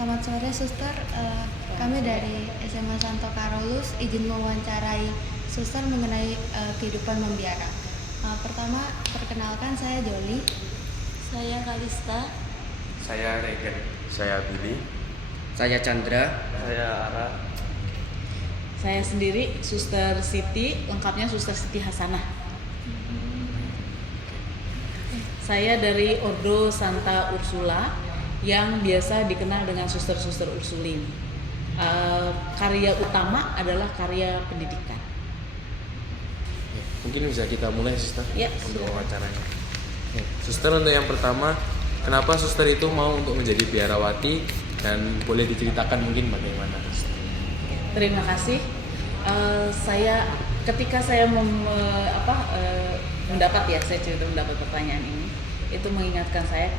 Selamat sore, Suster. Kami dari SMA Santo Karolus izin mewawancarai Suster mengenai kehidupan membiara. Pertama, perkenalkan saya Joli. Saya Kalista. Saya Regen. Saya Billy. Saya Chandra. Saya Ara. Saya sendiri Suster Siti, lengkapnya Suster Siti Hasanah. Saya dari Ordo Santa Ursula yang biasa dikenal dengan Suster-Suster Ursulin. Karya utama adalah karya pendidikan. Mungkin bisa kita mulai, Suster, Ya, untuk silakan. wawancaranya. Suster, untuk yang pertama, kenapa Suster itu mau untuk menjadi biarawati dan boleh diceritakan mungkin bagaimana, Suster? Terima kasih. Ketika saya mendapat pertanyaan ini, itu mengingatkan saya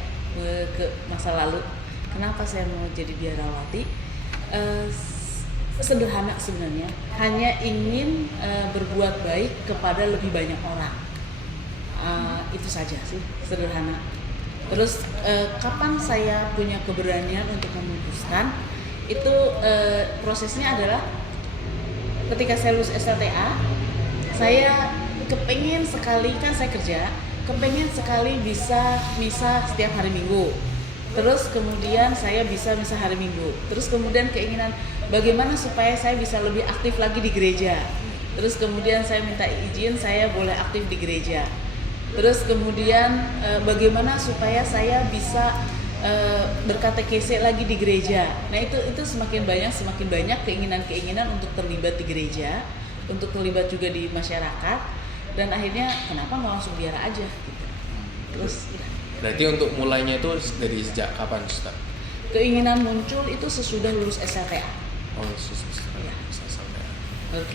ke masa lalu. Kenapa saya mau jadi biarawati? Sederhana sebenarnya, hanya ingin berbuat baik kepada lebih banyak orang. Itu saja sih, sederhana. Terus kapan saya punya keberanian untuk memutuskan? Itu prosesnya adalah ketika saya lulus SLTA, saya kepengen sekali, kan saya kerja, kepengen sekali bisa misa setiap hari Minggu. Terus kemudian saya bisa misa hari Minggu. Terus kemudian keinginan bagaimana supaya saya bisa lebih aktif lagi di gereja. Terus kemudian saya minta izin saya boleh aktif di gereja. Terus kemudian bagaimana supaya saya bisa berkatekese lagi di gereja. Nah itu semakin banyak keinginan untuk terlibat di gereja, untuk terlibat juga di masyarakat, dan akhirnya kenapa nggak langsung biara aja gitu. Terus Berarti untuk mulainya itu dari sejak kapan, Suster? keinginan muncul itu sesudah lulus SLTA. Oh, Suster. Iya. Sampai. Baru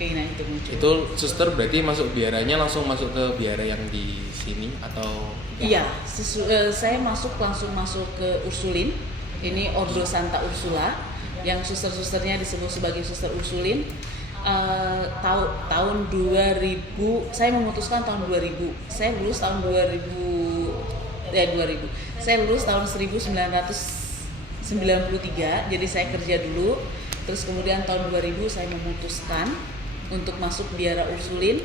keinginan itu muncul. Itu Suster berarti masuk biaranya langsung masuk ke biara yang di sini atau? Iya, saya langsung masuk ke Ursulin. Ini Ordo Santa Ursula yang suster-susternya disebut sebagai Suster Ursulin. Tahun 2000, saya memutuskan tahun 2000. Saya lulus tahun 2000. Saya lulus tahun 1993. Jadi saya kerja dulu. Terus kemudian tahun 2000 saya memutuskan untuk masuk biara Ursulin,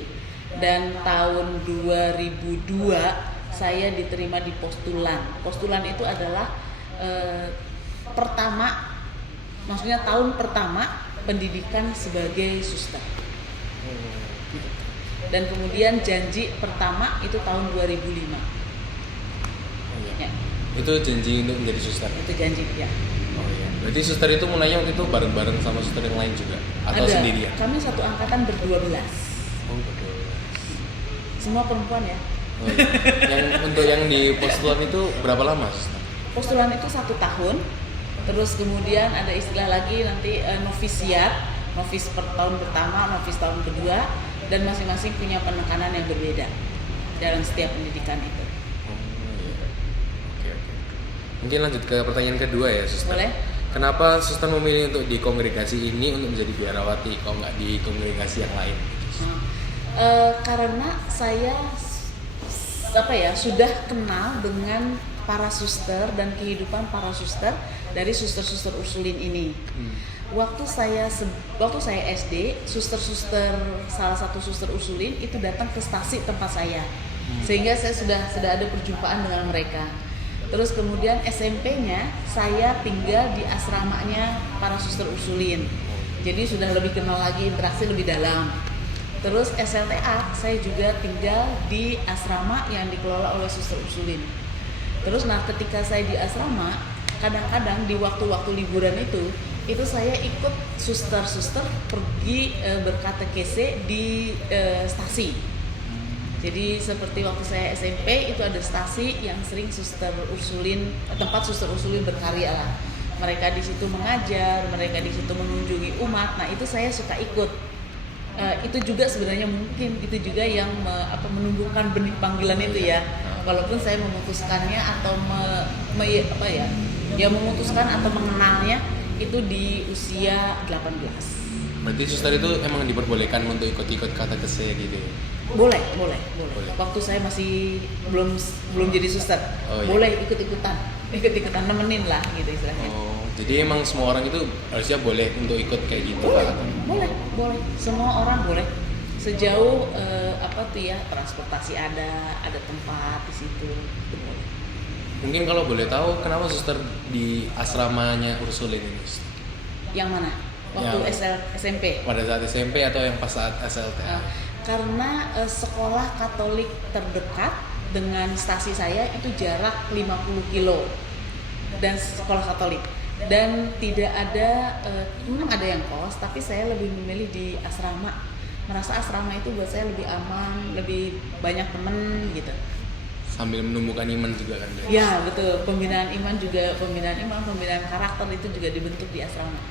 dan tahun 2002 saya diterima di postulan. Postulan itu adalah maksudnya tahun pertama pendidikan sebagai suster. Dan kemudian janji pertama itu tahun 2005. Oh, iya. Ya, Itu janji untuk menjadi Suster. itu janji ya. Oh iya. Berarti Suster itu mulainya waktu itu bareng-bareng sama Suster yang lain juga atau Ada, sendirian? kami satu angkatan ber-12. Oh, betul. Semua perempuan ya. Oh, iya. Untuk yang di postulan itu berapa lama, Suster? Postulan itu 1 tahun. Terus kemudian ada istilah lagi nanti novisiat, novis per tahun pertama, novis tahun kedua, dan masing-masing punya penekanan yang berbeda dalam setiap pendidikan itu. Oh, iya. Oke. Mungkin lanjut ke pertanyaan kedua ya, Suster. Boleh? Kenapa Suster memilih untuk di kongregasi ini untuk menjadi biarawati, kok nggak di kongregasi yang lain? Karena saya sudah kenal dengan para suster dan kehidupan para suster dari suster-suster Ursulin ini. Waktu saya SD, salah satu suster Ursulin itu datang ke stasi tempat saya, sehingga saya sudah ada perjumpaan dengan mereka. Terus kemudian SMP-nya saya tinggal di asramanya para suster Ursulin, jadi sudah lebih kenal lagi, interaksi lebih dalam. Terus SLTA saya juga tinggal di asrama yang dikelola oleh suster Ursulin. Terus ketika saya di asrama, kadang-kadang di waktu-waktu liburan itu saya ikut suster-suster pergi berkatekese di stasi. Jadi seperti waktu saya SMP itu ada stasi yang sering tempat suster Ursulin berkarya lah. Mereka di situ mengajar, mereka di situ mengunjungi umat. Nah itu saya suka ikut. Itu juga sebenarnya mungkin itu juga yang menumbuhkan benih panggilan itu ya. Walaupun saya memutuskannya atau memutuskan atau mengenalnya itu di usia 18. Berarti Suster itu emang diperbolehkan untuk ikut-ikut katekese gitu ya? Boleh. Waktu saya masih belum jadi suster, Oh, iya. boleh ikut-ikutan. ikut-ikutan nemenin lah gitu istilahnya. Oh, jadi emang semua orang itu harusnya boleh untuk ikut kayak gitu Boleh, Kak? boleh. Semua orang boleh. Sejauh transportasi ada tempat di situ. Itu boleh. Mungkin kalau boleh tahu kenapa suster di asramanya Ursulin ini? Yang mana? Waktu Yang- SMP. Pada saat SMP atau yang pas saat SLTA? Karena sekolah Katolik terdekat dengan stasi saya itu jarak 50 kilo dan sekolah Katolik, dan tidak ada memang ada yang kos, tapi saya lebih memilih di asrama. Merasa asrama itu buat saya lebih aman, lebih banyak temen gitu. Sambil menumbuhkan iman juga kan? Ya betul, pembinaan pembinaan karakter itu juga dibentuk di asrama.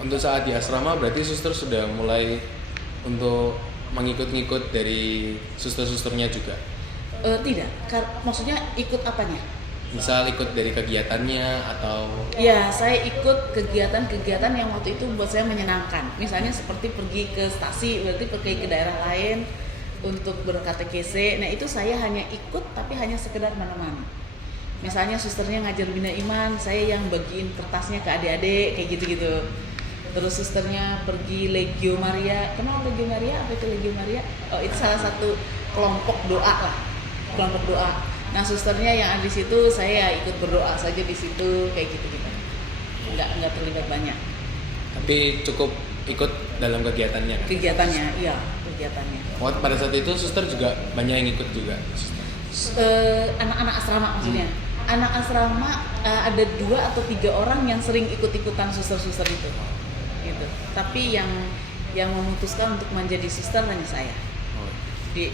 Untuk saat di asrama berarti suster sudah mulai untuk mengikut-ngikut dari suster-susternya juga? Tidak, maksudnya ikut apanya? Misal ikut dari kegiatannya atau Ya, saya ikut kegiatan-kegiatan yang waktu itu buat saya menyenangkan. Misalnya seperti pergi ke stasi, berarti pergi ke daerah lain untuk berkatekese. Nah, itu saya hanya ikut tapi hanya sekedar menemani. Misalnya susternya ngajar bina iman, saya yang bagiin kertasnya ke adik-adik kayak gitu-gitu. Terus susternya pergi Legio Maria. Kenal Legio Maria? Apa itu Legio Maria? Oh, itu salah satu kelompok doa lah. Kelompok doa. Nah, susternya yang ada di situ, saya ikut berdoa saja di situ kayak gitu-gitu. Enggak terlibat banyak. tapi cukup ikut dalam kegiatannya kan? Kegiatannya, iya, kegiatannya. Oh, pada saat itu suster juga banyak yang ikut juga. Anak-anak asrama maksudnya. Anak asrama ada 2 atau 3 orang yang sering ikut-ikutan suster-suster itu. Gitu. Tapi yang memutuskan untuk menjadi suster hanya saya. Oh, Di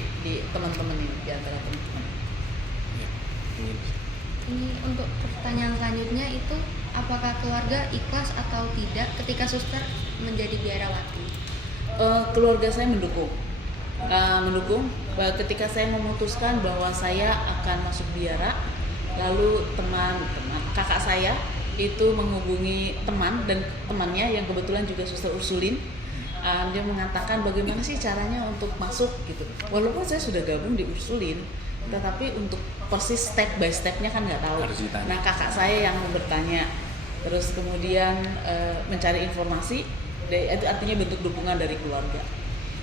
teman-teman ini, di antara teman-teman. ya. Ingin. Ini untuk pertanyaan selanjutnya itu apakah keluarga ikhlas atau tidak ketika suster menjadi biarawati? Keluarga saya mendukung. Ketika saya memutuskan bahwa saya akan masuk biara, lalu teman kakak saya itu menghubungi teman dan temannya yang kebetulan juga suster Ursulin. Dia mengatakan bagaimana sih caranya untuk masuk gitu. Walaupun saya sudah gabung di Ursulin, tetapi untuk persis step by stepnya kan nggak tahu. Harus ditanya. Nah, kakak saya yang bertanya, terus kemudian mencari informasi, itu artinya bentuk dukungan dari keluarga.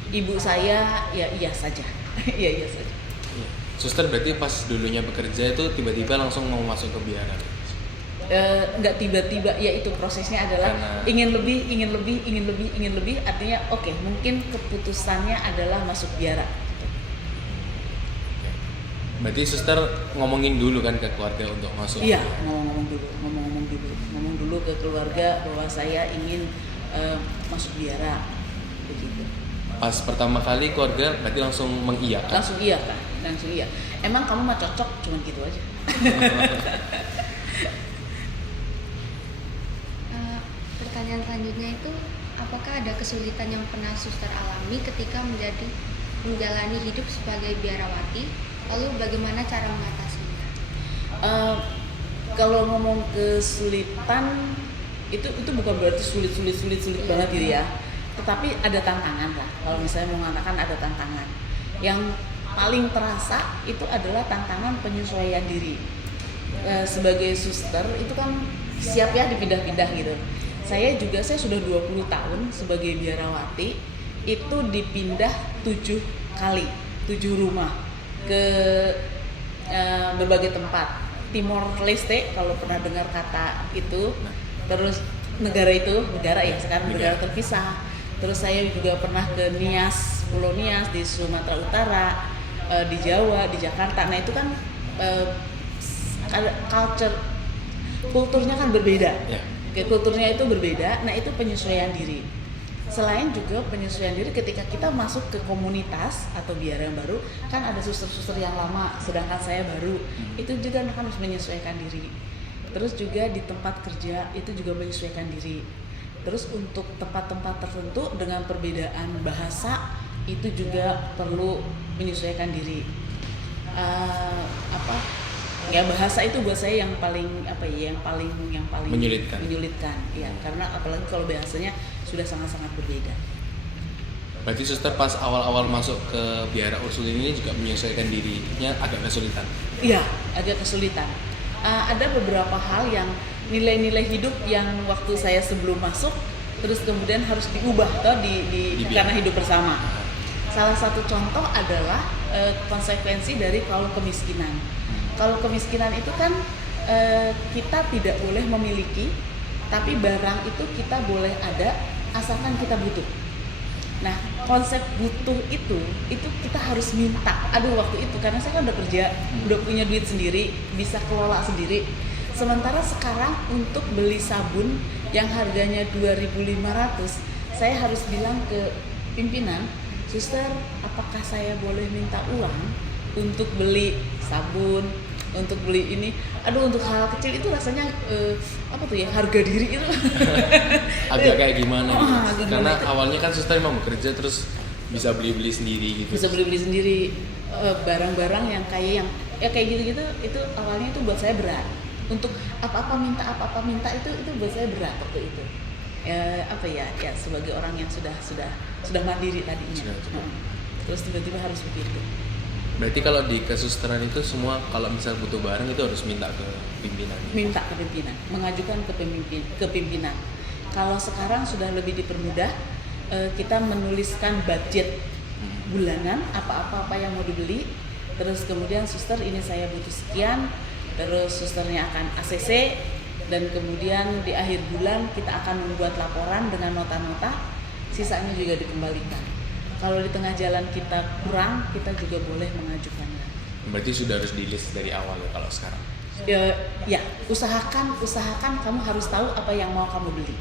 Ibu saya ya iya saja, iya saja. Iya. Suster berarti pas dulunya bekerja itu tiba-tiba langsung mau masuk ke biara? Nggak tiba-tiba, ya itu prosesnya adalah Karena- ingin lebih, artinya oke, mungkin keputusannya adalah masuk biara. Berarti suster ngomongin dulu kan ke keluarga untuk masuk? Iya, ngomong dulu ke keluarga bahwa saya ingin masuk biara, begitu. Pas pertama kali keluarga berarti langsung mengiyakan? Langsung iya kan, langsung iya. Emang kamu mah cocok, cuman gitu aja. Pertanyaan selanjutnya itu apakah ada kesulitan yang pernah suster alami ketika menjalani hidup sebagai biarawati? Lalu bagaimana cara mengatasinya? Kalau ngomong kesulitan itu bukan berarti sulit banget gitu ya. Tetapi ada tantangan lah. Kalau misalnya mau mengatakan ada tantangan. Yang paling terasa itu adalah tantangan penyesuaian diri. Sebagai suster itu kan siap ya dipindah-pindah gitu. Saya sudah 20 tahun sebagai biarawati itu dipindah 7 kali, 7 rumah ke berbagai tempat. Timor Leste kalau pernah dengar kata itu, terus negara ya sekarang negara terpisah. Terus saya juga pernah ke Nias, Pulau Nias di Sumatera Utara, di Jawa, di Jakarta. Nah itu kan kulturnya kan berbeda. Ya. Kulturnya itu berbeda. Nah itu penyesuaian diri. Selain juga penyesuaian diri ketika kita masuk ke komunitas atau biara yang baru, kan ada suster-suster yang lama, sedangkan saya baru. Itu juga harus menyesuaikan diri. Terus juga di tempat kerja itu juga menyesuaikan diri. Terus untuk tempat-tempat tertentu dengan perbedaan bahasa itu juga perlu menyesuaikan diri. Ya bahasa itu buat saya yang paling menyulitkan ya, karena apalagi kalau bahasanya sudah sangat-sangat berbeda. Berarti suster pas awal-awal masuk ke biara Ursulin ini juga menyesuaikan dirinya agak kesulitan? Iya, agak kesulitan ada beberapa hal yang nilai-nilai hidup yang waktu saya sebelum masuk terus kemudian harus diubah karena hidup bersama. Salah satu contoh adalah konsekuensi dari kaum kemiskinan. Kalau kemiskinan itu kan kita tidak boleh memiliki, tapi barang itu kita boleh ada asalkan kita butuh. Nah, konsep butuh itu kita harus minta. Aduh, waktu itu karena saya kan udah kerja, udah punya duit sendiri, bisa kelola sendiri. Sementara sekarang untuk beli sabun yang harganya 2.500, saya harus bilang ke pimpinan, "Suster, apakah saya boleh minta uang untuk beli sabun, untuk beli ini?" Aduh, untuk hal kecil itu rasanya harga diri itu Agak kayak gimana gitu. agak Karena gimana. awalnya kan suster emang bekerja terus bisa beli-beli sendiri gitu. Bisa beli sendiri barang-barang yang kayak gitu-gitu, itu awalnya itu buat saya berat. Untuk apa-apa minta itu buat saya berat waktu itu. Ya sebagai orang yang sudah mandiri tadinya. Terus tiba-tiba harus begitu. Berarti kalau di kesusteran itu semua kalau misal butuh barang itu harus minta ke pimpinan. Minta ke pimpinan, mengajukan ke pimpinan. Kalau sekarang sudah lebih dipermudah, kita menuliskan budget bulanan apa yang mau dibeli. Terus kemudian suster ini saya butuh sekian, terus susternya akan ACC, dan kemudian di akhir bulan kita akan membuat laporan dengan nota-nota, sisanya juga dikembalikan. Kalau di tengah jalan kita kurang, kita juga boleh mengajukannya. Berarti sudah harus di list dari awal ya kalau sekarang. Ya, usahakan kamu harus tahu apa yang mau kamu beli.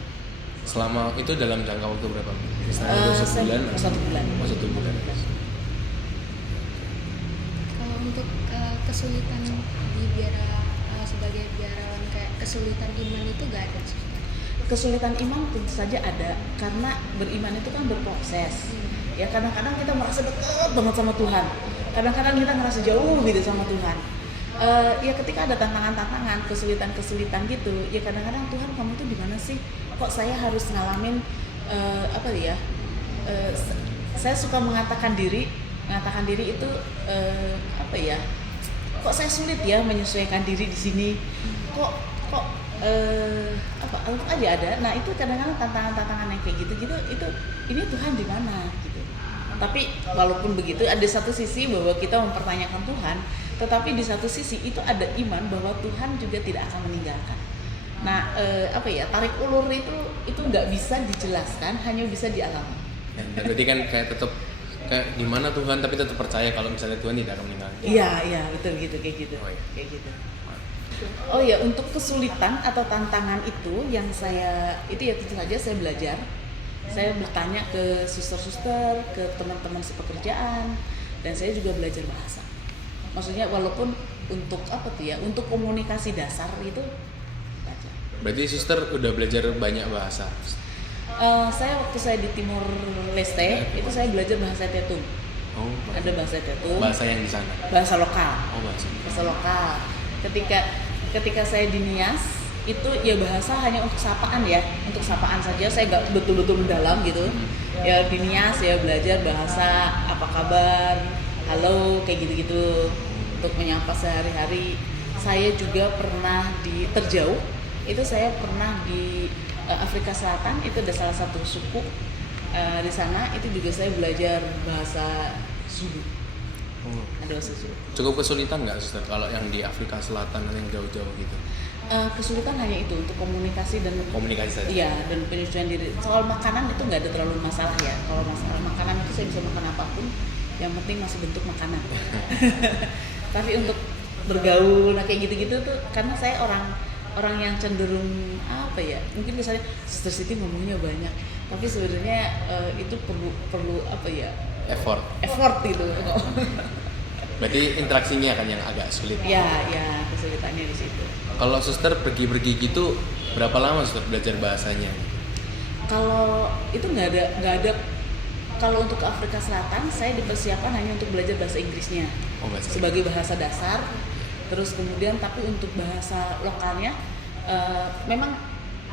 Selama itu dalam jangka waktu berapa? Misalnya sebulan? 1 bulan. Oh, 1 bulan. Kalau untuk kesulitan di sebagai biarawan, kayak kesulitan iman itu gak ada sih? Kesulitan iman tentu saja ada, karena beriman itu kan berproses. Ya, kadang-kadang kita merasa dekat banget sama Tuhan, kadang-kadang kita merasa jauh gitu sama Tuhan. Ya ketika ada tantangan-tantangan, kesulitan-kesulitan gitu, ya kadang-kadang Tuhan, kamu tuh di mana sih? Kok saya harus ngalamin saya suka mengatakan diri itu kok saya sulit ya menyesuaikan diri di sini. Kok untuk aja ada. Nah, itu kadang-kadang tantangan-tantangan yang kayak gitu itu ini Tuhan di mana gitu. Tapi walaupun begitu, ada satu sisi bahwa kita mempertanyakan Tuhan, tetapi di satu sisi itu ada iman bahwa Tuhan juga tidak akan meninggalkan. Nah, tarik ulur itu nggak bisa dijelaskan, hanya bisa dialami. Dan berarti kan kayak tetap kayak di mana Tuhan, tapi tetap percaya kalau misalnya Tuhan tidak akan meninggalkan. Iya, betul gitu, kayak gitu. Oh, iya. Kayak gitu. Oh ya, untuk kesulitan atau tantangan itu yang itu ya tentu saja saya belajar. Saya bertanya ke suster-suster, ke teman-teman sepekerjaan, dan saya juga belajar bahasa. Maksudnya walaupun untuk untuk komunikasi dasar itu belajar. Berarti suster udah belajar banyak bahasa. Saya waktu saya di Timor Leste itu saya belajar bahasa Tetum. Oh, Ada bahasa Tetum. bahasa yang di sana. Bahasa lokal. Oh, Bahasa lokal. Ketika saya di Nias itu ya bahasa hanya untuk sapaan ya, untuk sapaan saja, saya nggak betul-betul mendalam gitu. Ya di Nias ya belajar bahasa apa kabar, halo, kayak gitu-gitu untuk menyapa sehari-hari. Saya juga pernah di terjauh, itu saya pernah di Afrika Selatan, itu ada salah satu suku di sana, itu juga saya belajar bahasa Zulu. Oh. Ada bahasa Zulu. Cukup kesulitan nggak suster kalau yang di Afrika Selatan yang jauh-jauh gitu? Kesulitan hanya itu untuk komunikasi dan Komunikasi saja. iya, dan penyesuaian diri. Soal makanan itu nggak ada terlalu masalah ya. Kalau masalah makanan itu saya bisa makan apapun, yang penting masih bentuk makanan. Tapi untuk bergaul, kayak gitu-gitu tuh, karena saya orang yang cenderung mungkin misalnya Sister Siti ngomongnya banyak, tapi sebenarnya itu perlu effort gitu. Berarti interaksinya kan yang agak sulit. Ya kesulitannya di situ. Kalau suster pergi-pergi gitu, berapa lama suster belajar bahasanya? Kalau itu nggak ada. Kalau untuk Afrika Selatan, saya dipersiapkan hanya untuk belajar bahasa Inggrisnya sebagai bahasa dasar. Terus kemudian, tapi untuk bahasa lokalnya, memang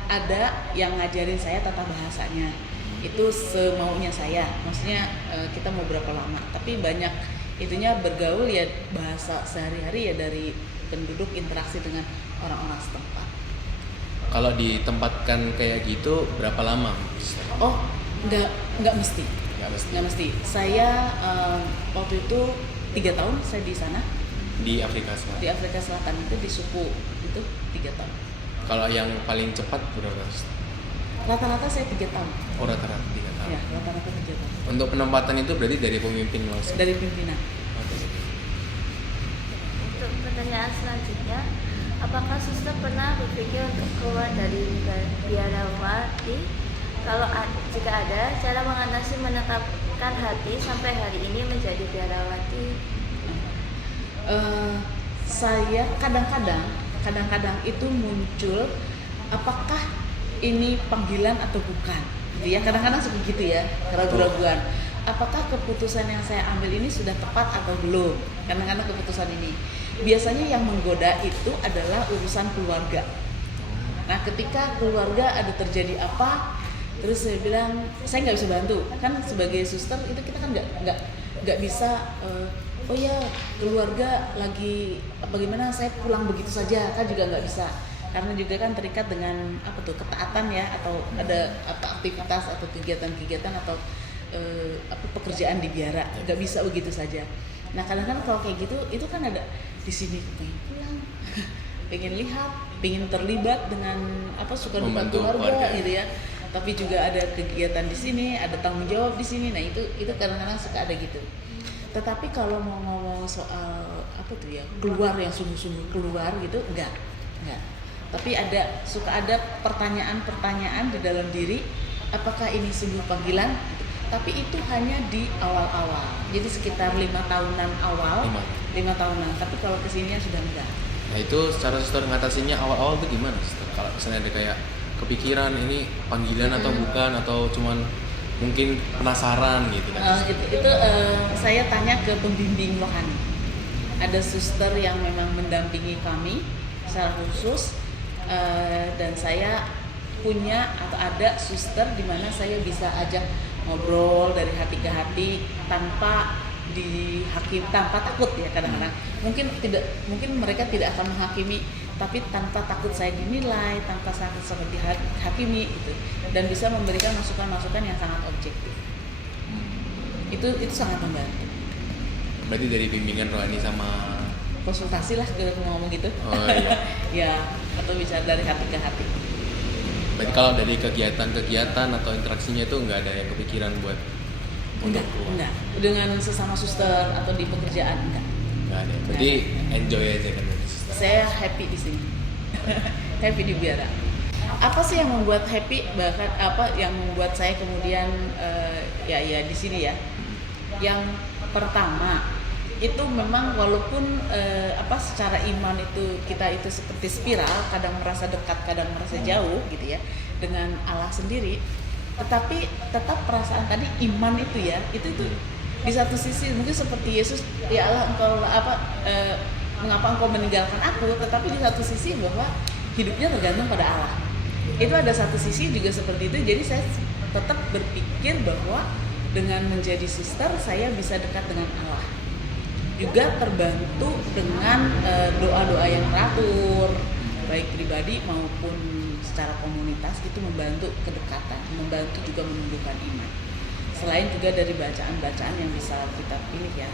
ada yang ngajarin saya tata bahasanya. Itu semaunya saya. Maksudnya kita mau berapa lama. Tapi banyak itunya bergaul ya bahasa sehari-hari ya dari penduduk, interaksi dengan orang-orang setempat. Kalau ditempatkan kayak gitu berapa lama? Oh, nggak mesti. Nggak mesti. Saya waktu itu 3 tahun saya di sana. Di Afrika Selatan. Di Afrika Selatan itu di suku itu 3 tahun. Kalau yang paling cepat berapa? Rata-rata saya 3 tahun. Oh, rata-rata 3 tahun. Ya, rata-rata 3 tahun. Untuk penempatan itu berarti dari pemimpin langsung. Dari pimpinan. Oke. Untuk pertanyaan selanjutnya, apakah suster pernah berpikir untuk keluar dari biarawati? Kalau jika ada, cara mengatasi menetapkan hati sampai hari ini menjadi biarawati? Saya kadang-kadang itu muncul apakah ini panggilan atau bukan, gitu ya. Kadang-kadang seperti gitu ya, keraguan-keraguan. Apakah keputusan yang saya ambil ini sudah tepat atau belum? Kadang-kadang keputusan ini. Biasanya yang menggoda itu adalah urusan keluarga. Nah, ketika keluarga ada terjadi apa, terus saya bilang saya nggak bisa bantu. Kan sebagai suster itu kita kan nggak bisa. Oh ya, keluarga lagi bagaimana, saya pulang begitu saja kan juga nggak bisa, karena juga kan terikat dengan ketaatan ya, atau ada aktivitas atau kegiatan-kegiatan atau pekerjaan di biara, nggak bisa begitu saja. Nah, kadang-kadang kalau kayak gitu itu kan ada di sini pengen pulang, pengen lihat, pengen terlibat dengan suka duka keluarga gitu ya, tapi juga ada kegiatan di sini, ada tanggung jawab di sini. Nah, itu kadang-kadang suka ada gitu. Tetapi kalau mau ngomong soal keluar yang sungguh-sungguh keluar gitu, enggak. Tapi suka ada pertanyaan-pertanyaan di dalam diri, apakah ini sungguh panggilan? Tapi itu hanya di awal-awal. Jadi sekitar 5 tahunan awal, 5 tahunan. Tapi kalau kesininya sudah enggak. Nah, itu secara suster ngatasinya awal-awal tuh gimana, suster? Kalau misalnya ada kayak kepikiran ini panggilan atau bukan, atau cuman mungkin penasaran gitu kan? Saya tanya ke pembimbing rohani. Ada suster yang memang mendampingi kami secara khusus, dan saya punya atau ada suster di mana saya bisa ajak ngobrol dari hati ke hati tanpa tanpa takut ya. Kadang-kadang mungkin mereka tidak akan menghakimi, tapi tanpa takut saya dinilai, tanpa sangat seperti hakimi gitu, dan bisa memberikan masukan-masukan yang sangat objektif. Itu sangat membantu. Berarti dari bimbingan rohani sama Konsultasi lah kalau ngomong gitu. Oh iya. Ya, atau bisa dari hati ke hati. Berarti kalau dari kegiatan atau interaksinya itu nggak ada yang kepikiran buat untuk keluar? Enggak. Dengan sesama suster atau di pekerjaan enggak. Nggak ada. Berarti enjoy aja kan? Saya happy di sini. Happy di biara. Apa sih yang membuat happy, bahkan yang membuat saya kemudian ya di sini ya. Yang pertama itu memang walaupun secara iman itu kita itu seperti spiral, kadang merasa dekat, kadang merasa jauh gitu ya dengan Allah sendiri, tetapi tetap perasaan tadi iman itu ya, itu di satu sisi mungkin seperti Yesus, ya Allah engkau mengapa engkau meninggalkan aku, tetapi di satu sisi bahwa hidupnya tergantung pada Allah. Itu ada satu sisi juga seperti itu. Jadi saya tetap berpikir bahwa dengan menjadi suster saya bisa dekat dengan Allah, juga terbantu dengan doa-doa yang teratur, baik pribadi maupun secara komunitas, itu membantu kedekatan, membantu juga menumbuhkan iman. Selain juga dari bacaan-bacaan yang bisa kita pilih ya.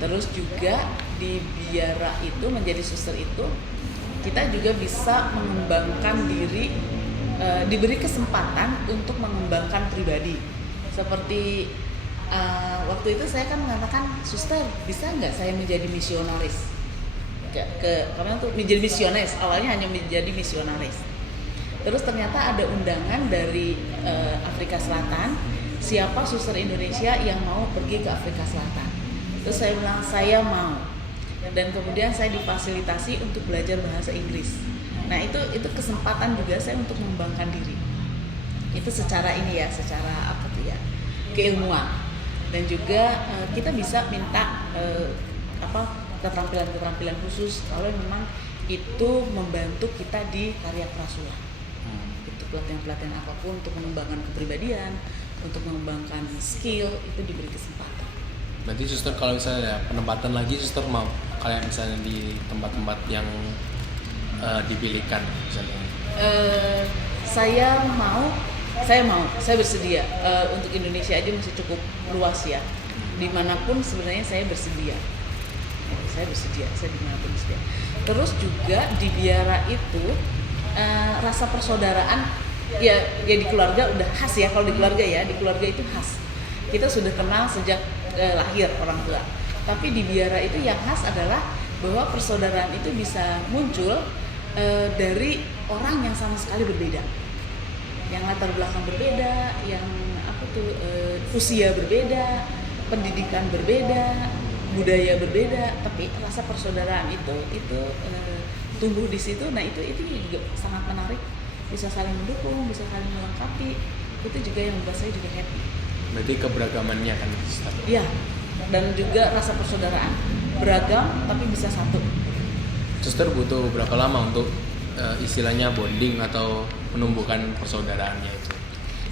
Terus juga di biara itu menjadi suster itu kita juga bisa mengembangkan diri, diberi kesempatan untuk mengembangkan pribadi. Seperti waktu itu saya kan mengatakan, suster bisa nggak saya menjadi misionaris? Karena tuh menjadi misionaris, awalnya hanya menjadi misionaris. Terus ternyata ada undangan dari Afrika Selatan, siapa suster Indonesia yang mau pergi ke Afrika Selatan. Terus saya bilang saya mau, dan kemudian saya difasilitasi untuk belajar bahasa Inggris. Nah itu kesempatan juga saya untuk mengembangkan diri. Itu secara secara keilmuan. Dan juga kita bisa minta keterampilan khusus kalau memang itu membantu kita di karya prasula. Itu pelatihan apapun untuk mengembangkan kepribadian, untuk mengembangkan skill, itu diberi kesempatan. Berarti suster kalau misalnya penempatan lagi suster mau kayak misalnya di tempat-tempat yang dipilihkan misalnya? Saya bersedia. Untuk Indonesia aja masih cukup luas ya. Dimanapun sebenarnya saya bersedia. Saya dimanapun bersedia. Terus juga di biara itu rasa persaudaraan ya di keluarga udah khas ya. Kalau di keluarga itu khas. Kita sudah kenal sejak lahir orang tua. Tapi di biara itu yang khas adalah bahwa persaudaraan itu bisa muncul dari orang yang sama sekali berbeda, yang latar belakang berbeda, yang usia berbeda, pendidikan berbeda, budaya berbeda, tapi rasa persaudaraan itu tumbuh di situ. Nah itu juga sangat menarik, bisa saling mendukung, bisa saling melengkapi. Itu juga yang membuat saya juga happy. Berarti keberagamannya kan? Iya, dan juga rasa persaudaraan beragam tapi bisa satu. Suster butuh berapa lama untuk istilahnya bonding atau menumbuhkan persaudaraannya itu?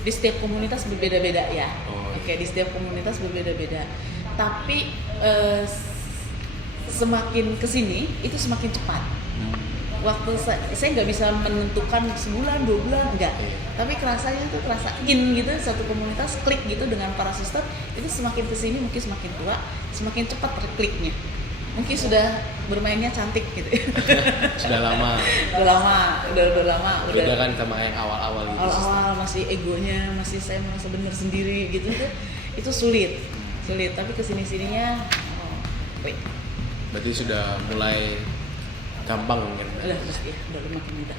Di setiap komunitas berbeda-beda ya. Oke. Di setiap komunitas berbeda-beda. Tapi semakin kesini itu semakin cepat. Waktu saya nggak bisa menentukan sebulan, 2 bulan, enggak. Tapi kerasa in gitu, satu komunitas klik gitu dengan para suster, itu semakin kesini mungkin semakin tua, semakin cepat kliknya. Mungkin sudah bermainnya cantik gitu. Sudah lama. Udah lama. Beda kan sama yang awal-awal gitu. Awal-awal masih egonya, masih saya merasa benar sendiri gitu tuh. Itu sulit. Tapi kesini-sininya klik. Berarti sudah mulai gampang mungkin. Udah makin mudah.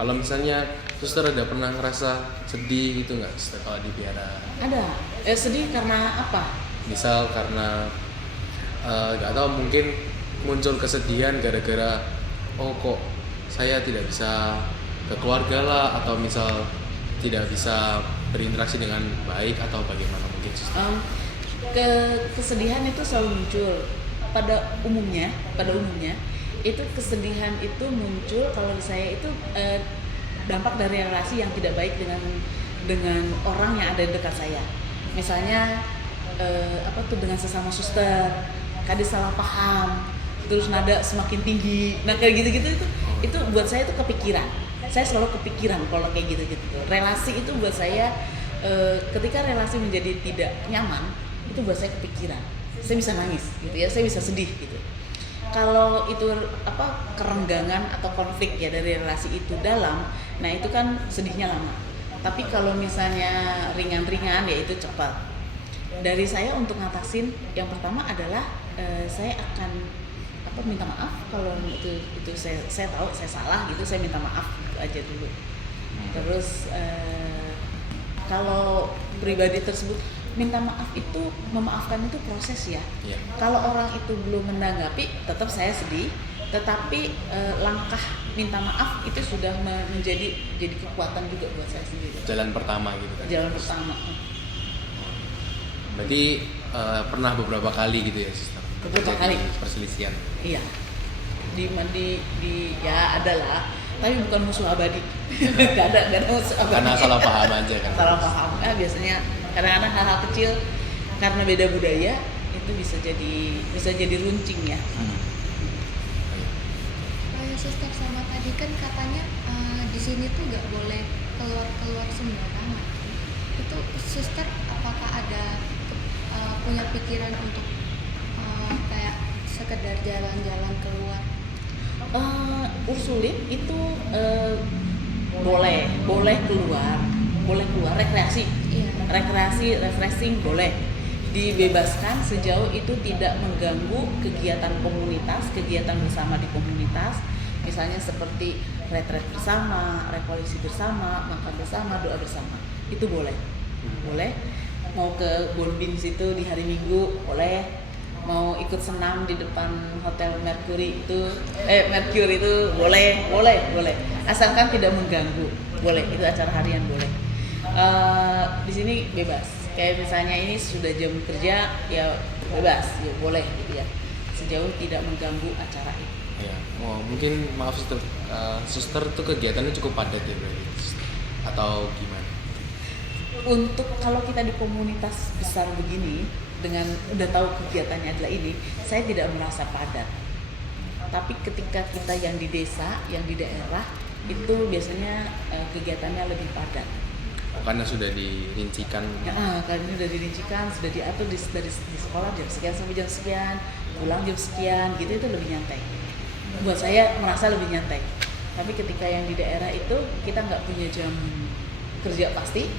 Kalau misalnya suster ada pernah ngerasa sedih gitu nggak kalau di biara? Ada. Sedih karena apa? Misal karena nggak tahu, mungkin muncul kesedihan gara-gara kok saya tidak bisa ke keluarga lah, atau misal tidak bisa berinteraksi dengan baik, atau bagaimana mungkin suster? Kesedihan itu selalu muncul. Pada umumnya itu kesedihan itu muncul kalau saya itu dampak dari relasi yang tidak baik dengan orang yang ada di dekat saya. Misalnya dengan sesama suster, kadang salah paham, terus nada semakin tinggi. Nah kayak gitu-gitu itu buat saya itu kepikiran. Saya selalu kepikiran kalau kayak gitu-gitu. Relasi itu buat saya ketika relasi menjadi tidak nyaman, itu buat saya kepikiran. Saya bisa nangis gitu ya, saya bisa sedih gitu. Kalau itu kerenggangan atau konflik ya dari relasi itu dalam, nah itu kan sedihnya lama. Tapi kalau misalnya ringan-ringan ya itu cepat. Dari saya untuk ngatasin, yang pertama adalah saya akan minta maaf kalau itu saya tahu saya salah gitu, saya minta maaf gitu aja dulu. Terus kalau pribadi tersebut minta maaf itu, memaafkan itu proses ya. Yeah. Kalau orang itu belum menanggapi, tetap saya sedih. Tetapi langkah minta maaf itu sudah menjadi kekuatan juga buat saya sendiri. Jalan pertama gitu kan? Jalan pertama. Berarti pernah beberapa kali gitu ya sister? Beberapa kali. Perselisihan? Iya. Ya ada lah. Tapi bukan musuh abadi. Gak ada musuh abadi. Karena salah paham aja kan? Salah paham. Biasanya kadang-kadang hal-hal kecil karena beda budaya itu bisa jadi runcing ya. Suster, sama tadi kan katanya di sini tuh nggak boleh keluar sembarangan. Itu suster apakah ada punya pikiran untuk kayak sekedar jalan-jalan keluar? Ursulin itu boleh keluar rekreasi. Iya. Rekreasi, refreshing boleh dibebaskan sejauh itu tidak mengganggu kegiatan komunitas, kegiatan bersama di komunitas. Misalnya seperti retret bersama, rekolisi bersama, makan bersama, doa bersama, itu boleh. Mau ke Bonbin situ di hari Minggu boleh, mau ikut senam di depan hotel Mercury itu boleh, asalkan tidak mengganggu, boleh. Itu acara harian boleh. Di sini bebas. Kayak misalnya ini sudah jam kerja ya bebas, ya boleh gitu ya, sejauh tidak mengganggu acara itu. Ya, mungkin maaf suster tuh kegiatannya cukup padat ya berarti, atau gimana? untuk kalau kita di komunitas besar begini dengan udah tahu kegiatannya adalah ini, saya tidak merasa padat. Tapi ketika kita yang di desa, yang di daerah itu biasanya kegiatannya lebih padat. Karena sudah dirincikan. Karena sudah dirincikan, sudah diatur dari sekolah jam sekian sampai jam sekian, pulang jam sekian, gitu itu lebih nyantai. Buat saya merasa lebih nyantai. Tapi ketika yang di daerah itu kita nggak punya jam kerja pasti.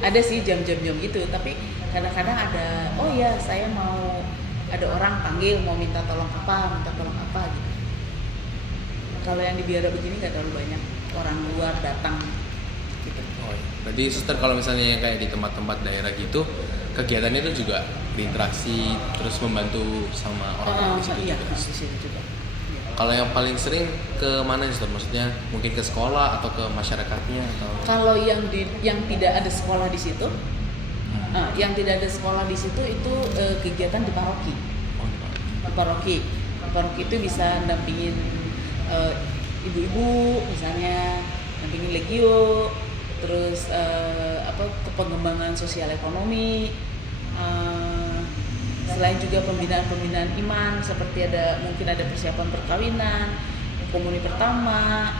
Ada sih jam-jam gitu, tapi kadang-kadang ada, oh ya saya mau ada orang panggil mau minta tolong apa gitu. Kalau yang di biara begini nggak terlalu banyak orang luar datang gitu. Oh, iya. Berarti suster kalau misalnya yang kayak di tempat-tempat daerah gitu, kegiatannya itu juga berinteraksi terus membantu sama orang di situ iya, juga. di situ juga. Kalau yang paling sering ke mana suster? Maksudnya mungkin ke sekolah atau ke masyarakatnya atau? Kalau yang tidak ada sekolah di situ, yang tidak ada sekolah di situ itu kegiatan di paroki. Oh, Di paroki itu bisa dampingin ibu-ibu misalnya, dampingin legio, terus pengembangan sosial ekonomi, selain juga pembinaan iman seperti mungkin ada persiapan perkawinan, komuni pertama,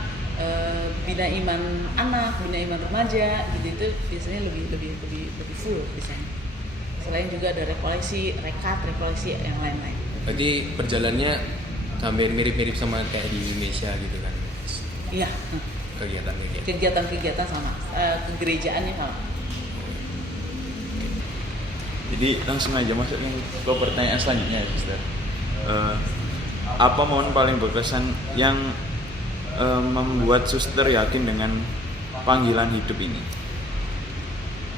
bina iman anak, bina iman remaja, gitu itu biasanya lebih full biasanya. Selain juga ada rekolesi yang lain-lain. Berarti berjalannya hampir mirip-mirip sama kayak di Indonesia gitu kan? Iya. Kegiatan sama, kegerejaannya sama. Jadi langsung aja masuk ke pertanyaan selanjutnya ya, Sister. Apa momen paling berkesan yang membuat Suster yakin dengan panggilan hidup ini?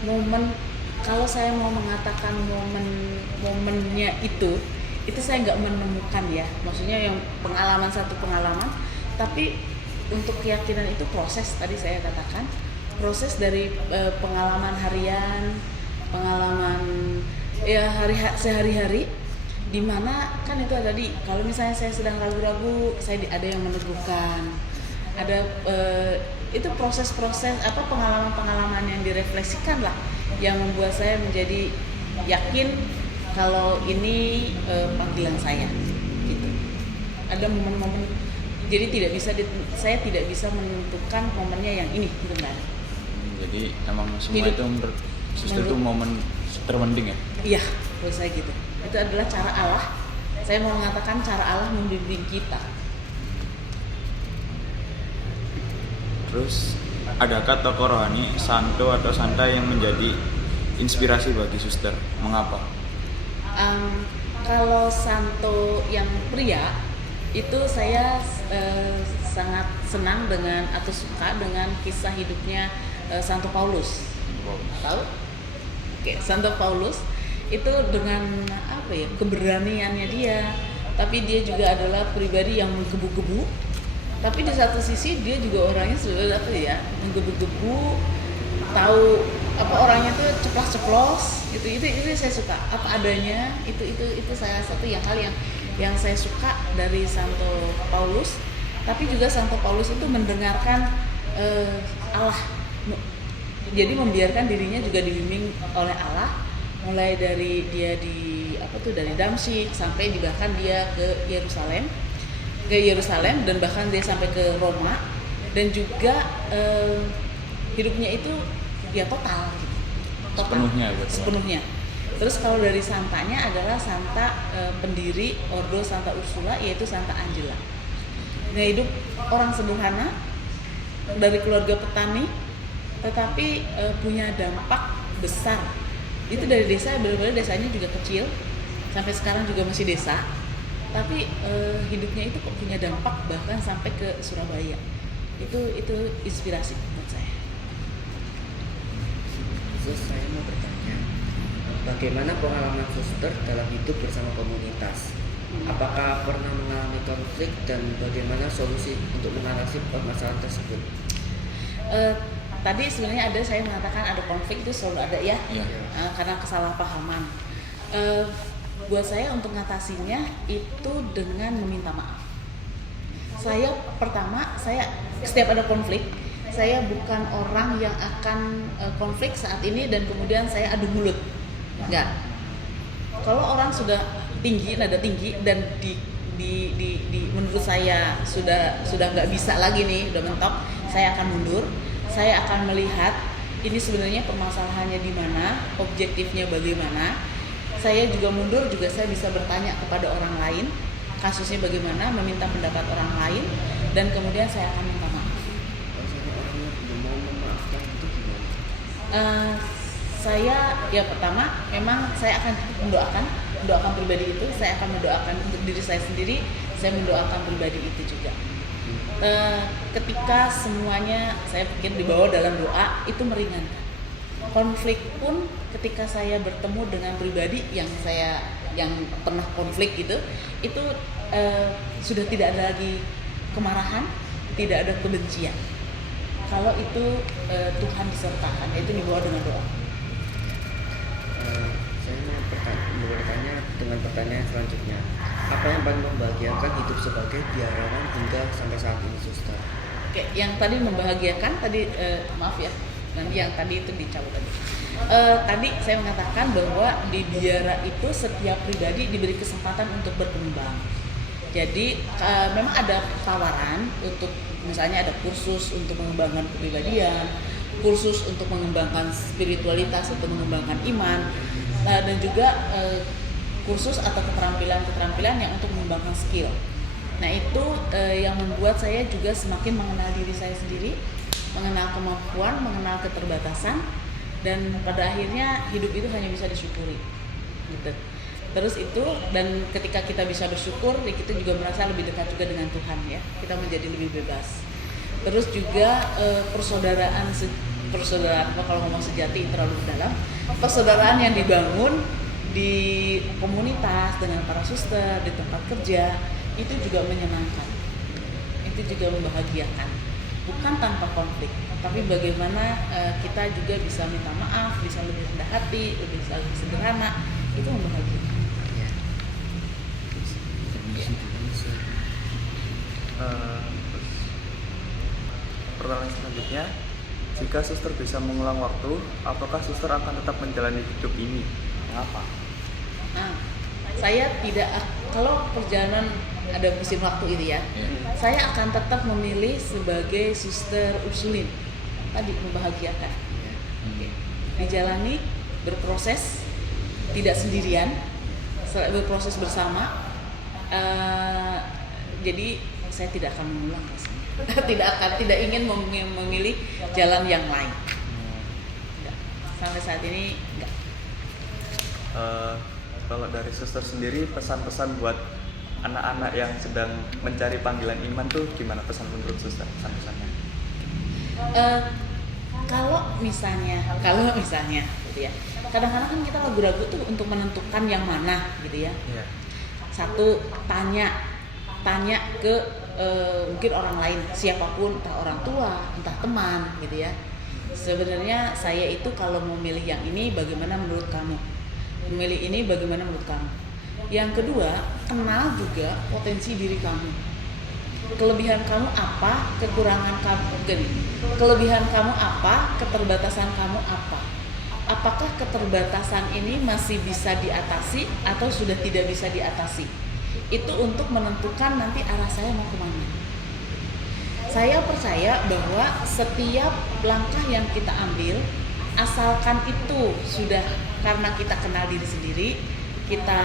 Momen, kalau saya mau mengatakan momennya itu saya nggak menemukan ya. Maksudnya yang satu pengalaman, tapi untuk keyakinan itu proses. Tadi saya katakan proses dari pengalaman harian, pengalaman ya sehari-hari, di mana kan itu tadi kalau misalnya saya sedang ragu-ragu, ada yang meneguhkan, ada itu proses-proses pengalaman-pengalaman yang direfleksikan lah yang membuat saya menjadi yakin kalau ini panggilan saya gitu. Ada momen-momen, jadi saya tidak bisa menentukan momennya yang ini gitu kan. Jadi emang semua itu Suster itu momen terpenting ya? Iya, menurut saya gitu. Itu adalah cara Allah. Saya mau mengatakan cara Allah membimbing kita. Terus adakah tokoh rohani, santo atau santa yang menjadi inspirasi bagi Suster? Mengapa? Kalau santo yang pria itu saya sangat senang dengan atau suka dengan kisah hidupnya Santo Paulus. Tahu? Oke, Santo Paulus itu dengan keberaniannya dia, tapi dia juga adalah pribadi yang menggebu-gebu. Tapi di satu sisi dia juga orangnya menggebu-gebu, tahu orangnya tuh ceplos-ceplos. Itu saya suka apa adanya. Itu salah satu hal yang saya suka dari Santo Paulus. Tapi juga Santo Paulus itu mendengarkan Allah. Jadi membiarkan dirinya juga dibimbing oleh Allah, mulai dari dia dari Damsyik sampai bahkan dia ke Yerusalem dan bahkan dia sampai ke Roma, dan juga hidupnya itu ya total gitu. Sepenuhnya. Terus kalau dari santanya adalah santa pendiri Ordo Santa Ursula, yaitu Santa Angela. Nah, hidup orang sederhana dari keluarga petani, tetapi punya dampak besar. Itu dari desa, benar-benar desanya juga kecil, sampai sekarang juga masih desa, tapi hidupnya itu kok punya dampak bahkan sampai ke Surabaya. Itu inspirasi buat saya. Terus saya mau bertanya, bagaimana pengalaman Suster dalam hidup bersama komunitas? Apakah pernah mengalami konflik dan bagaimana solusi untuk mengatasi permasalahan tersebut? Tadi sebenarnya saya mengatakan ada konflik, itu selalu ada ya, karena kesalahpahaman. Buat saya untuk mengatasinya itu dengan meminta maaf. Setiap ada konflik, saya bukan orang yang akan konflik saat ini dan kemudian saya adu mulut. Enggak. Kalau orang sudah tinggi, nada tinggi dan menurut saya sudah nggak bisa lagi nih, udah mentok, saya akan mundur. Saya akan melihat ini sebenarnya permasalahannya di mana, objektifnya bagaimana. Saya juga mundur, juga saya bisa bertanya kepada orang lain, kasusnya bagaimana, meminta pendapat orang lain, dan kemudian saya akan minta maaf. Kalau saya orangnya belum mau memaafkan itu gimana? Saya ya pertama memang saya akan mendoakan pribadi itu, saya akan mendoakan untuk diri saya sendiri, saya mendoakan pribadi itu juga. Ketika semuanya saya pikir dibawa dalam doa itu meringankan. Konflik pun ketika saya bertemu dengan pribadi yang pernah konflik gitu, itu sudah tidak ada lagi kemarahan, tidak ada kebencian. Kalau itu Tuhan disertakan, itu dibawa dengan doa. Saya mau bertanya dengan pertanyaan selanjutnya. Apa yang paling membahagiakan hidup sebagai biarawan hingga sampai saat ini, Suster? Oke, yang tadi membahagiakan tadi maaf ya, nanti yang tadi itu dicabut tadi. Tadi saya mengatakan bahwa di biara itu setiap pribadi diberi kesempatan untuk berkembang. Jadi memang ada tawaran untuk misalnya ada kursus untuk mengembangkan kepribadian, kursus untuk mengembangkan spiritualitas, untuk mengembangkan iman, dan juga kursus atau keterampilan yang untuk mengembangkan skill. Nah itu yang membuat saya juga semakin mengenal diri saya sendiri, mengenal kemampuan, mengenal keterbatasan, dan pada akhirnya hidup itu hanya bisa disyukuri. Gitu. Terus itu, dan ketika kita bisa bersyukur, kita juga merasa lebih dekat juga dengan Tuhan ya. Kita menjadi lebih bebas. Terus juga persaudaraan kalau ngomong sejati terlalu dalam, persaudaraan yang dibangun di komunitas dengan para suster, di tempat kerja, itu juga menyenangkan, itu juga membahagiakan, bukan tanpa konflik, tapi bagaimana kita juga bisa minta maaf, bisa lebih rendah hati, bisa lebih sederhana, itu membahagiakan. Pertanyaan selanjutnya, jika suster bisa mengulang waktu, apakah suster akan tetap menjalani hidup ini? Mengapa? Nah, saya tidak, kalau perjalanan ada mesin waktu itu ya, saya akan tetap memilih sebagai suster Ursulin. Tadi membahagiakan, dijalani, berproses, tidak sendirian, berproses bersama. Jadi saya tidak akan mengulang rasanya. tidak ingin memilih jalan yang lain. Enggak. Sampai saat ini enggak. Kalau dari suster sendiri, pesan-pesan buat anak-anak yang sedang mencari panggilan iman tuh gimana pesan menurut suster, pesan-pesannya? Kalau misalnya gitu ya, kadang-kadang kan kita ragu-ragu tuh untuk menentukan yang mana gitu ya. Yeah. Satu, tanya ke mungkin orang lain, siapapun, entah orang tua, entah teman gitu ya. Sebenarnya saya itu kalau memilih yang ini bagaimana menurut kamu, memilih ini bagaimana menurut kamu. Yang kedua, kenal juga potensi diri kamu, kelebihan kamu apa, kekurangan kamu gini, kelebihan kamu apa, keterbatasan kamu apa. Apakah keterbatasan ini masih bisa diatasi atau sudah tidak bisa diatasi? Itu untuk menentukan nanti arah saya mau kemana. Saya percaya bahwa setiap langkah yang kita ambil, asalkan itu sudah karena kita kenal diri sendiri, kita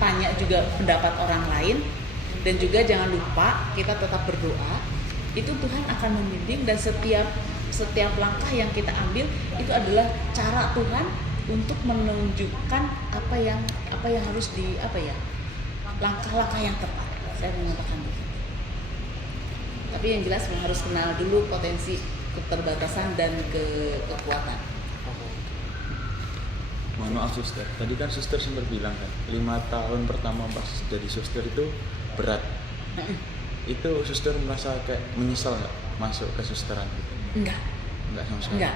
tanya juga pendapat orang lain, dan juga jangan lupa kita tetap berdoa, itu Tuhan akan membimbing, dan setiap langkah yang kita ambil itu adalah cara Tuhan untuk menunjukkan apa yang harus langkah-langkah yang tepat. Saya mengatakan begitu. Tapi yang jelas harus kenal dulu potensi, keterbatasan dan kekuatan. Mohon maaf suster, tadi kan suster sempat bilang kan 5 tahun pertama pas jadi suster itu berat. Itu suster merasa kayak menyesal nggak masuk ke susteran gitu? Enggak sama sekali. Enggak.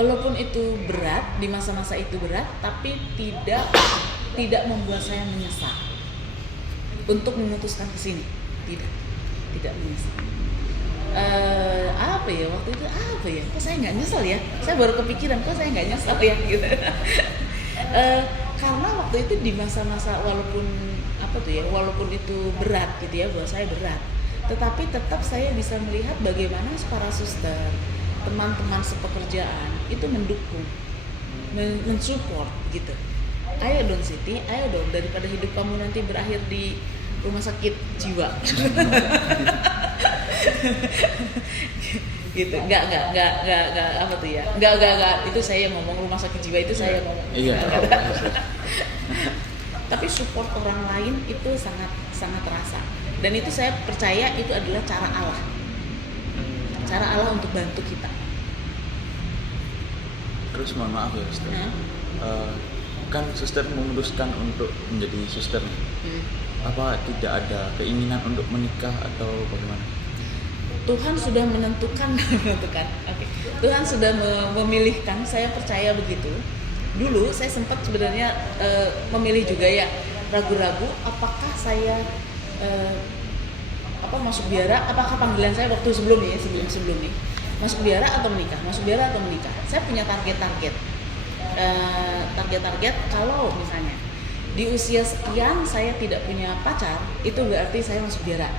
Walaupun itu berat, di masa-masa itu berat, tapi tidak membuat saya menyesal untuk memutuskan ke sini. Tidak menyesal. Apa ya waktu itu apa ya? Kok saya nggak nyesel ya? Saya baru kepikiran kok saya nggak nyesel ya gitu. Karena waktu itu di masa-masa walaupun apa tuh ya, walaupun itu berat gitu ya, buat saya berat, tetapi tetap saya bisa melihat bagaimana para suster, teman-teman sepekerjaan itu mendukung, mensupport gitu. Ayo dong Siti, ayo dong, daripada hidup kamu nanti berakhir di rumah sakit jiwa. Gitu, nggak apa tuh ya, nggak itu saya yang ngomong, rumah sakit jiwa itu saya yang ngomong. Iya. Tapi support orang lain itu sangat terasa, dan itu saya percaya itu adalah cara Allah untuk bantu kita. Terus mohon maaf ya suster, kan suster memutuskan untuk menjadi suster, apa tidak ada keinginan untuk menikah atau bagaimana? Tuhan sudah menentukan. Okay. Tuhan sudah memilihkan, saya percaya begitu. Dulu saya sempat sebenarnya memilih juga ya, ragu-ragu apakah saya masuk biara, apakah panggilan saya waktu sebelum nih masuk biara atau menikah. Saya punya target kalau misalnya di usia sekian saya tidak punya pacar, itu berarti saya masuk biara.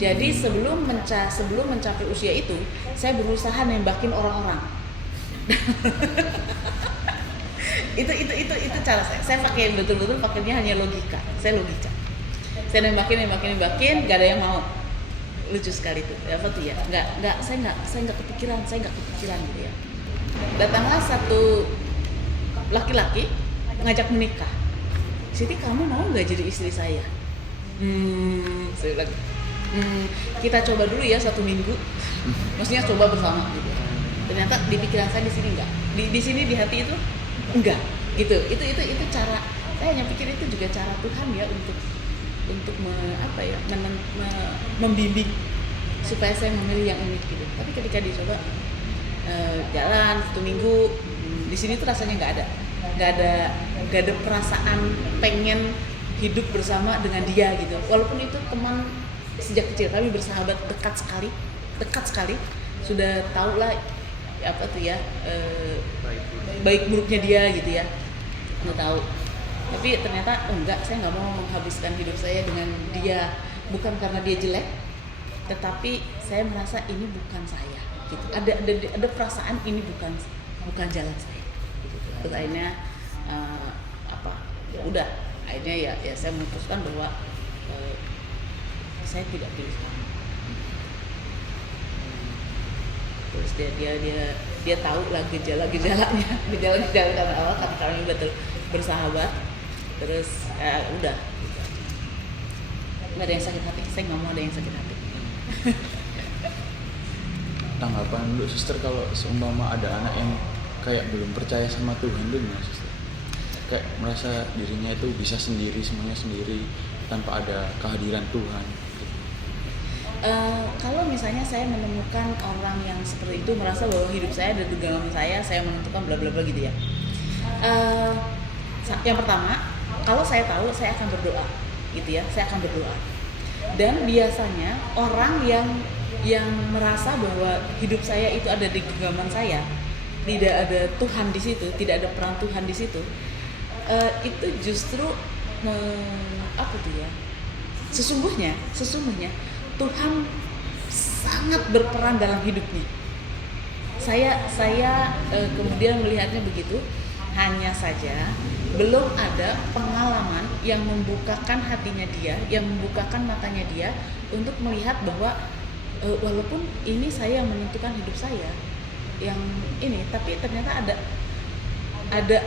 Jadi sebelum mencapai usia itu, saya berusaha nembakin orang-orang. itu cara saya pakai betul-betul pakainya hanya logika. Saya nembakin, gak ada yang mau. Lucu sekali tuh. Apa tuh ya? Saya nggak kepikiran gitu ya. Datanglah satu laki-laki ngajak menikah. Siti, kamu mau nggak jadi istri saya? Saya bilang, kita coba dulu ya 1 minggu. Maksudnya coba bersama gitu. Ternyata di pikiran saya di sini enggak. Di sini di hati itu enggak. Gitu. Itu cara saya hanya pikir itu juga cara Tuhan ya untuk membimbing supaya saya memilih yang unik gitu. Tapi ketika dicoba jalan 1 minggu, di sini tuh rasanya nggak ada perasaan pengen hidup bersama dengan dia gitu. Walaupun itu teman sejak kecil, kami bersahabat dekat sekali, sudah tahu lah apa tuh ya, baik buruknya dia gitu ya, udah tahu. Tapi ternyata enggak, saya nggak mau menghabiskan hidup saya dengan dia, bukan karena dia jelek, tetapi saya merasa ini bukan saya gitu. Ada perasaan ini bukan jalan saya gitu. Terus akhirnya udah akhirnya ya saya memutuskan bahwa saya tidak pilih kamu. Terus dia tahu lah gejala-gejalanya karena awal kami betul bersahabat. Terus udah nggak ada yang sakit hati, saya nggak mau ada yang sakit hati. Tanggapan untuk suster kalau seumpama ada anak yang kayak belum percaya sama Tuhan tuh gimana suster? Kayak merasa dirinya itu bisa sendiri, semuanya sendiri tanpa ada kehadiran Tuhan. Kalau misalnya saya menemukan orang yang seperti itu, merasa bahwa hidup saya ada di genggaman saya menentukan bla bla bla gitu ya. Yang pertama, kalau saya tahu, saya akan berdoa gitu ya, saya akan berdoa. Dan biasanya orang yang merasa bahwa hidup saya itu ada di genggaman saya, tidak ada Tuhan di situ, tidak ada peran Tuhan di situ, itu justru apa tuh ya? Sesungguhnya Tuhan sangat berperan dalam hidupnya. Saya kemudian melihatnya begitu. Hanya saja belum ada pengalaman yang membukakan hatinya dia, yang membukakan matanya dia untuk melihat bahwa walaupun ini saya yang menentukan hidup saya, yang ini, tapi ternyata ada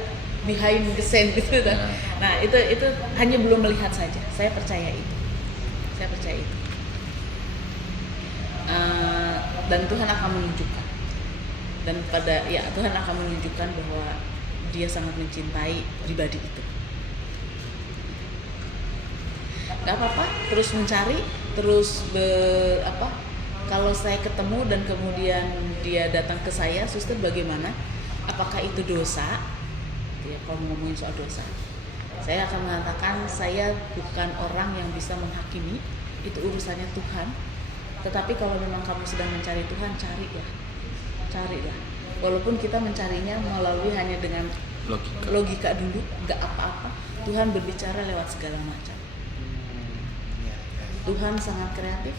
behind the scene gitu. Nah itu hanya belum melihat saja. Saya percaya itu. Dan Tuhan akan menunjukkan, Tuhan akan menunjukkan bahwa Dia sangat mencintai pribadi itu. Gak apa-apa, terus mencari, kalau saya ketemu dan kemudian dia datang ke saya, suster bagaimana? Apakah itu dosa? Ya, kalau ngomongin soal dosa, saya akan mengatakan saya bukan orang yang bisa menghakimi, itu urusannya Tuhan. Tetapi kalau memang kamu sedang mencari Tuhan, carilah. Walaupun kita mencarinya melalui hanya dengan logika dulu, nggak apa-apa. Tuhan berbicara lewat segala macam. Tuhan sangat kreatif,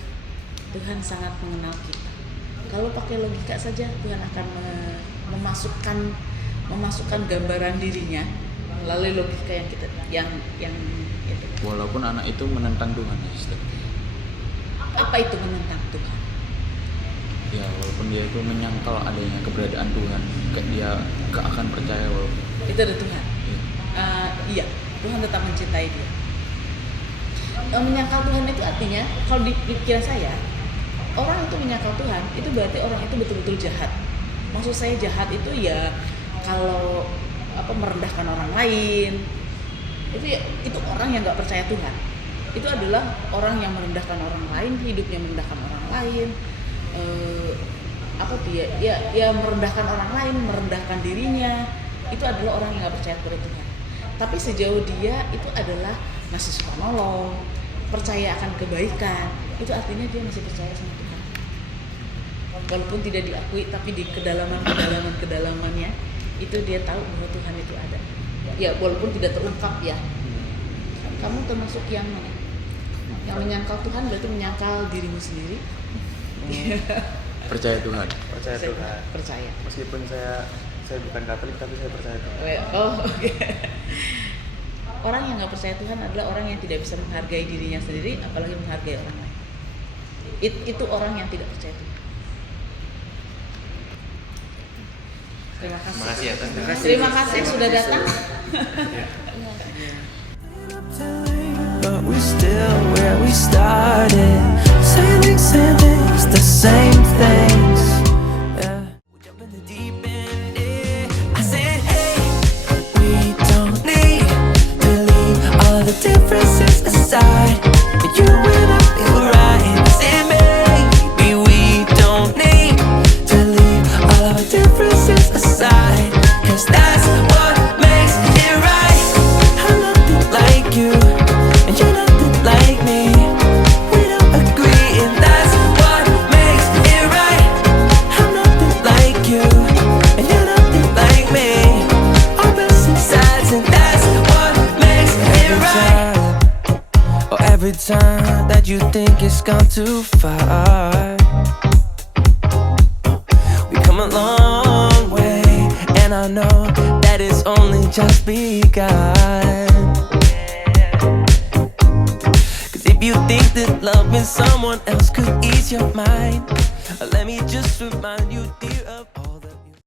Tuhan sangat mengenal kita. Kalau pakai logika saja, Tuhan akan memasukkan gambaran dirinya melalui logika yang itu. Walaupun anak itu menentang Tuhan, sister. Apa itu menentang Tuhan? Ya, walaupun dia itu menyangkal adanya keberadaan Tuhan, kayak dia gak akan percaya walaupun. Itu ada Tuhan. Iya. Iya, Tuhan tetap mencintai dia. Menyangkal Tuhan itu artinya, kalau di pikiran saya, orang itu menyangkal Tuhan, itu berarti orang itu betul-betul jahat. Maksud saya jahat itu ya kalau merendahkan orang lain, itu orang yang nggak percaya Tuhan. Itu adalah orang yang merendahkan orang lain, hidupnya merendahkan orang lain, dia merendahkan orang lain, merendahkan dirinya. Itu adalah orang yang nggak percaya kepada Tuhan. Tapi sejauh dia itu adalah masih suka nolong, percaya akan kebaikan, itu artinya dia masih percaya sama Tuhan. Walaupun tidak diakui, tapi di kedalamannya itu dia tahu bahwa Tuhan itu ada. Ya, walaupun tidak terungkap ya. Kamu termasuk yang mana? Yang menyangkal Tuhan berarti menyangkal dirimu sendiri. Percaya Tuhan. Percaya Tuhan. Percaya. Meskipun saya bukan Katolik, tapi saya percaya Tuhan. Oke. Orang yang nggak percaya Tuhan adalah orang yang tidak bisa menghargai dirinya sendiri, apalagi menghargai orang lain. Itu orang yang tidak percaya Tuhan. Terima kasih. Terima kasih sudah datang. But we're still where we started. Same things, the same things. Yeah. We jump in the deep end, yeah. I said, hey, we don't need to leave all of the differences aside. But you and I feel right. I said, maybe we don't need to leave all of the differences aside. 'Cause that's what makes it right. I'm nothing like you. You're nothing like me. We don't agree, and that's what makes it right. I'm nothing like you, and you're nothing like me. Opposite sides, and that's what makes it right. Every time that you think it's gone too far, we come a long way, and I know that it's only just begun. If you think that loving someone else could ease your mind, let me just remind you